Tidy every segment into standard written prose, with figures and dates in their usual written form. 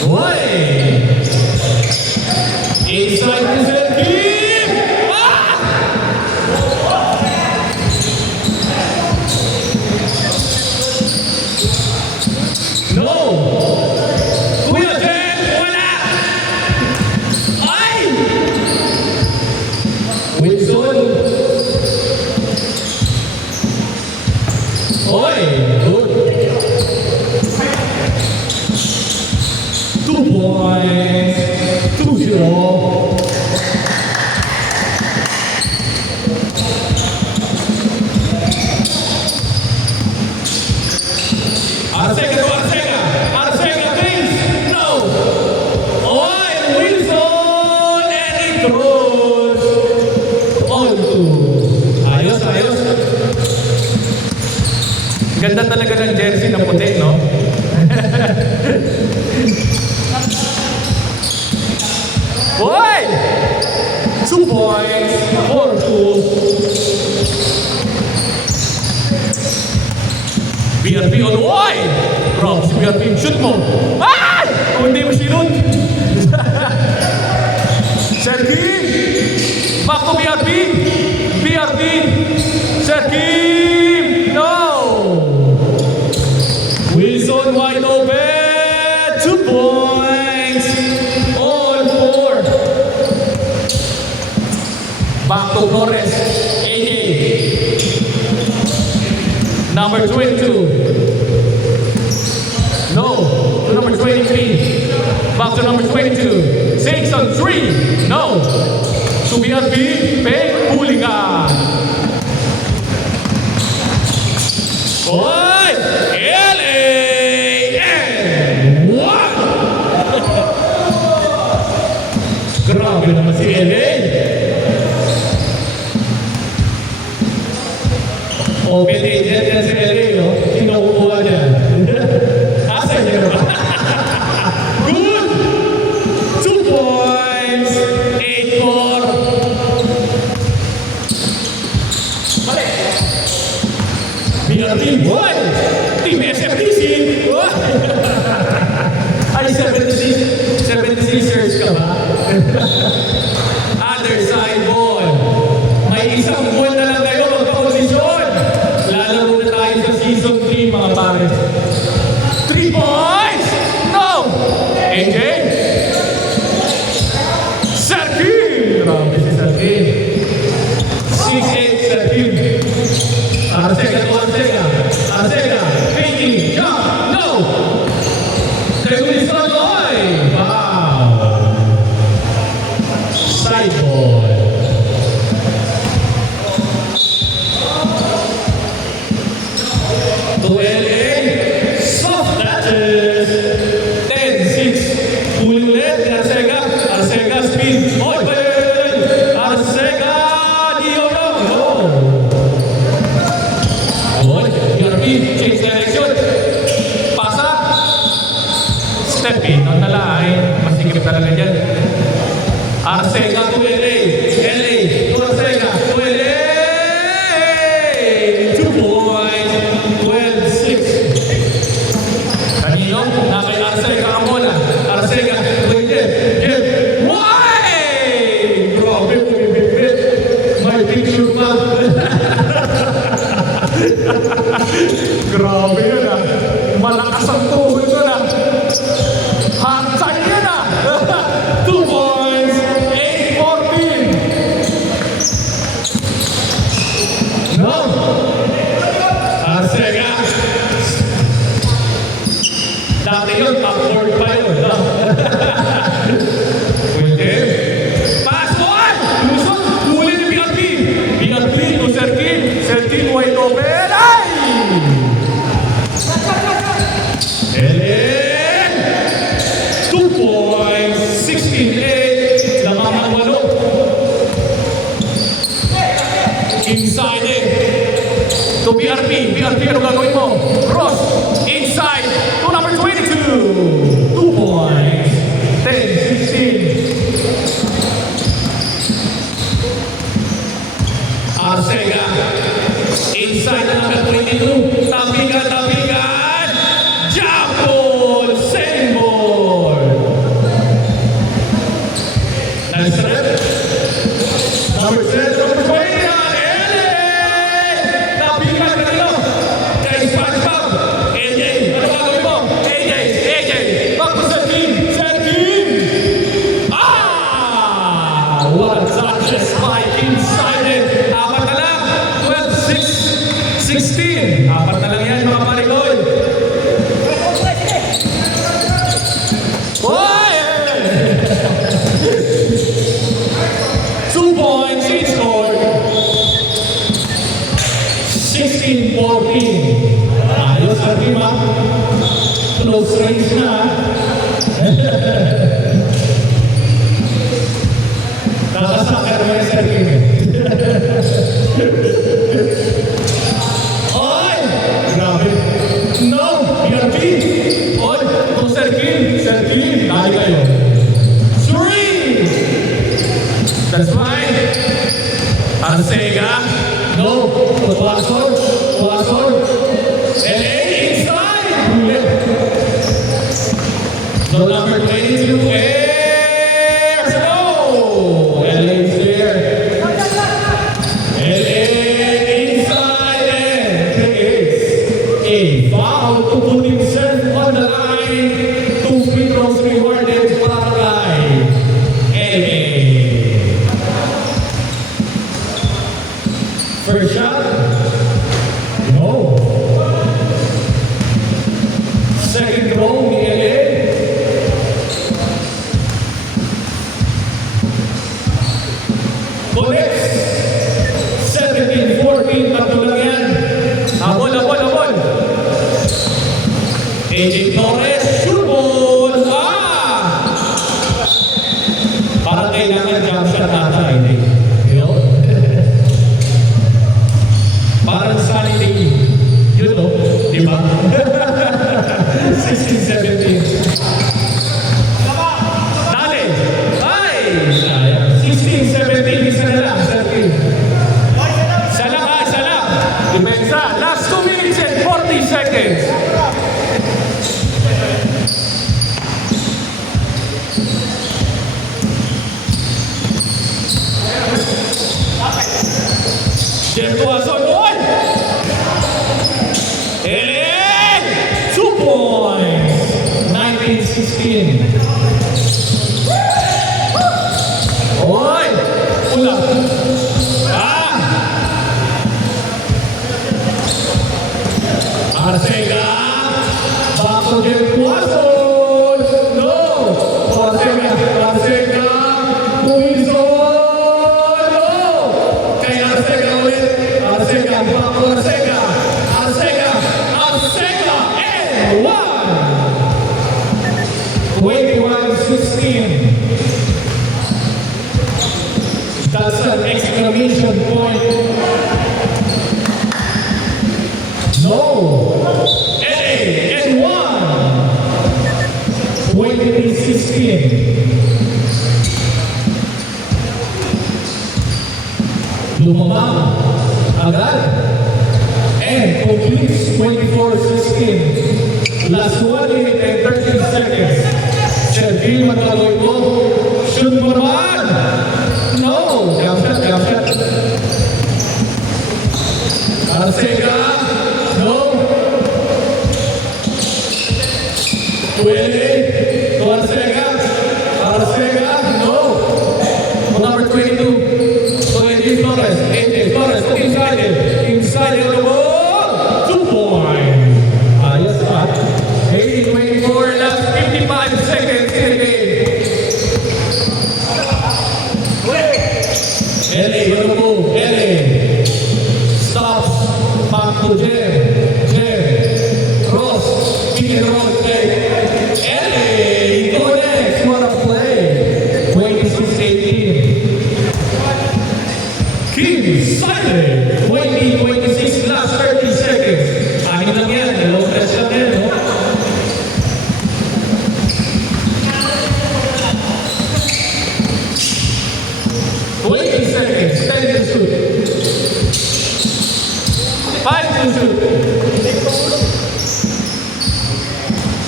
Boy! Inside to Sergi! Ah! No! Kuya Jen! Wala! Ay! Wilson! Oy! Good! 2 points! 2-0! Arcega, please! No! Oy! Wilson! Eric Cruz! All two! Ayos! Ganda talaga ng jersey na puti, no? Boy! 2 points! 4-2! BRP on wide! Bro, si BRP, shoot mo! Ay! Kung hindi mo sinut! Sergi! Back to BRP! BRP! Sergi! No! Wilson wide open! 2 points! All 4! Back to Flores. AJ. Number 22. No. To number 23. Back to number 22. 6 on 3. No. To BRP. Fake hooligan. Boy. LA. And 1. Grabe naman si LA. Open agent yan si LA, no? Kinukuha niya. Asa niya ba? Good! 2 points! 8-4! Mali! BRP, boy! Team SFTC! Ay, 76ers ka ba? Other side ball. May isang ball na lang kayo magpa-posisyon. Lalaro na tayo sa season 3, mga pare. 3 points! No! AJ? Sergi! Grabe si Sergi. 6-8 Sergi. Arcega to Arcega. Arcega. Pinky. Jump. No! Gregory Sonoy. Wow! Side ball. To LA, soft touches. 10-6. Huli ulit ni Arcega. Arcega spin. Open! Arcega! Di Oro. No! Good. BRP. Change direction. Pasa. Step in. Ang nalain. Masikip talaga dyan. Arcega to LA. LA to Arcega. To LA! 2 points. 12-6. Kanino? Na kay Arcega ang bola. Arcega. Pwede. Get. Why? Grabe po bibibit. May picture pa. Grabe yun ah. Malakas ang tuhod yun ah. Hantay yun ah. 2 points. 8-14. No. Arcega. Dati yun, top-board pa yun. No? Pwede. Pass on! Lusot! Huli ni BRP. BRP to Sergi. Sergi wide open. Ay! Ellen! 2 points. 16-8. Lamang 8. Inside it. To BRP. BRP, ano gagawin mo? Cross. Inside. To number 22. 2 points. 10-16. Arcega. Inside to number 22. Tapikan. Jump ball. Send ball. close range na. Kakasakar mo yung sarili. Oy! Grabe. No! ERP! Oy! Kung Sergin! Dahil kayo. 3! That's right! Arcega! No! Tuwasol! LA inside! So number 22, let's go! LA is there. LA inside and creates a foul to put himself on the line. 2 free throws rewarded para kay LA. First shot. No. Second throw ni LA. Connects. 17-14. Tatlo lang yan. Habol. AJ Torres. Shoot ball. Parang kailangan jump shot ata. Hindi. Parang Sunny Day. Yun no? Di ba? 16-17. Dali! Ay! Sayang. 16-17. Isa na lang. Isa lang. Depensa. Last 2 minutes and 40 seconds. Jeff Tuason. Oy! LA! 2 points. 19-16. Oy! Pula. Arcega. Back to Jeff Tuason. No! Arcega. Tuason. No! Kay Arcega ulit. Arcega. And 1! 21-16. That's an exclamation point. No! LA and 1! 23-16. Lumabang agad and completes 24-16. Last 1 minute and 13 seconds. Sergin Magaloy mo. Shoot mo naman! No! Jump shot. Arcega. No! 20. To Arcega. No! Number 22. So AJ Torres. Inside the ball. 2 points. Ayos pa. 18-24. Last 55 seconds in the game. LA, gonna move. LA. Stops. Back to Jem. Cross. Pick and roll play. LA. Go next. What a play. 26-18. Kim Silent. 20-26. Last 30 seconds. Akin lang yan. Low press lang yan. No? Seconds, 10 to shoot. 5 to shoot.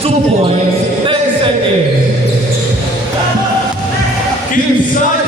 2 points, 10 seconds. Keep side.